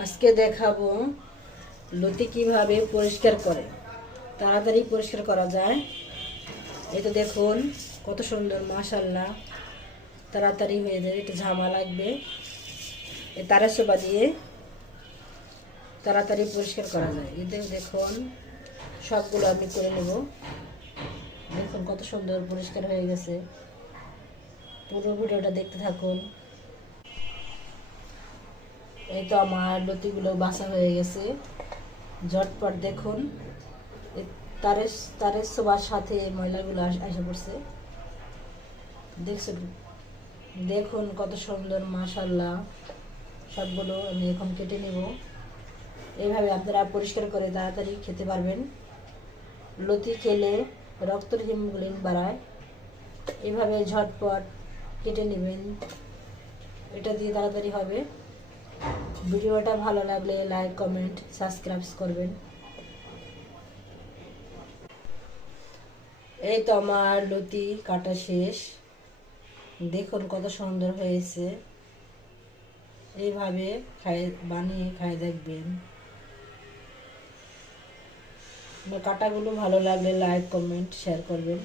আজকে দেখাবো লতি কিভাবে পরিষ্কার করে তাড়াতাড়ি পরিষ্কার করা যায়। এই তো দেখুন কত সুন্দর, মাশাআল্লাহ, তাড়াতাড়ি হয়ে যাবে। একটু ঝামা লাগবে, এই তারের সোবা দিয়ে তাড়াতাড়ি পরিষ্কার করা যায়। এই দেখুন সবগুলো আমি করে নেব। দেখুন কত সুন্দর পরিষ্কার হয়ে গেছে। পুরো ভিডিওটা দেখতে থাকুন। এই তো আমার লতিগুলো বাছা হয়ে গেছে। ঝটপট দেখুন, তারের তারের সোবার সাথে ময়লাগুলো এসে পড়ছে। দেখছেন, দেখুন কত সুন্দর, মাশাআল্লাহ। সবগুলো আমি এখন কেটে নেব। এইভাবে আপনারা পরিষ্কার করে তাড়াতাড়ি খেতে পারবেন। লতি খেলে রক্তের হিমোগ্লোবিন বাড়ায়। এভাবে ঝটপট কেটে নেবেন, এটা দিয়ে তাড়াতাড়ি হবে। ভিডিওটা ভালো লাগলে লাইক, কমেন্ট, সাবস্ক্রাইব করবেন। এই তো আমার লতি কাটা শেষ। দেখুন কত সুন্দর হয়েছে। এইভাবে বানিয়ে খাই দেখবেন। কাটাগুলো ভালো লাগলে লাইক, কমেন্ট, শেয়ার করবেন।